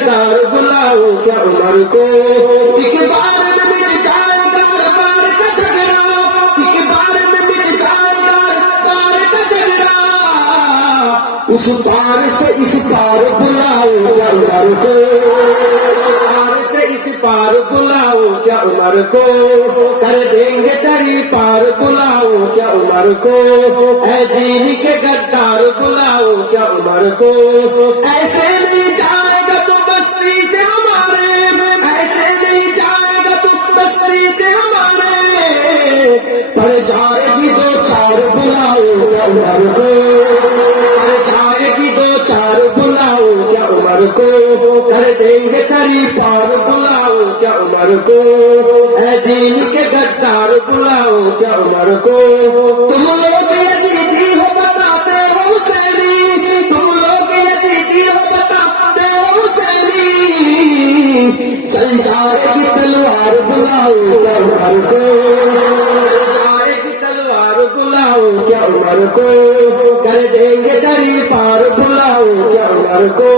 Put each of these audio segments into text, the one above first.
गद्दार बुलाओ क्या उमर को, एक बार में मिट जाएगा बार का झगड़ा, एक बार में मिट जाएगा बार का झगड़ा, उस पार से इस पार बुलाओ क्या उमर को, इस पार बुलाओ क्या उमर को, कर देंगे तेरी पार बुलाओ क्या उमर को, ऐ दीन के गद्दार बुलाओ क्या उमर को, ऐसे नहीं जाएगा तो बस्ती से हमारे, ऐसे नहीं जाएगा तो बस्ती से हमारे, पर जाएगी दो चार बुलाओ क्या उमर को, पर जाएगी दो चार बुलाओ क्या उमर को, कर देंगे तेरी पार बुलाओ क्या उमर को, ऐ दीन के गद्दार बुलाओ क्या उमर को, तुम लोग यजीदी हो बताते हो हुसैनी, तुम लोग यजीदी हो बताते हो हुसैनी, चल जाएगी तलवार बुलाओ क्या उमर को, जाएगी तलवार बुलाओ क्या उमर को, कर देंगे तेरी पार बुलाओ क्या उमर को,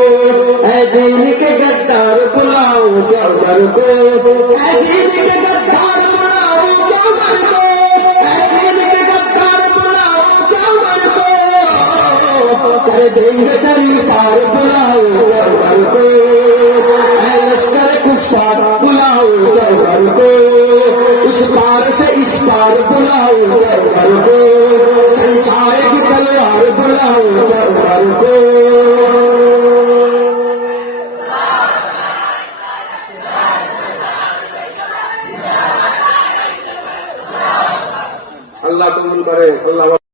ऐ दीन के गद्दार बुलाओ क्या उमर को, ऐ दीन के गद्दार बुलाओ क्या उमर को, ऐ दीन के गद्दार बुलाओ क्या उमर को, कर देंगे तेरी पार बुलाओ क्या उमर को, ऐ लश्कर कुफार बुलाओ क्या उमर को, उस पार से इस पार बुलाओ क्या उमर को, चल जाएगी तलवार बुलाओ क्या उमर को। अल्लाह कबूल करे। अल्लाह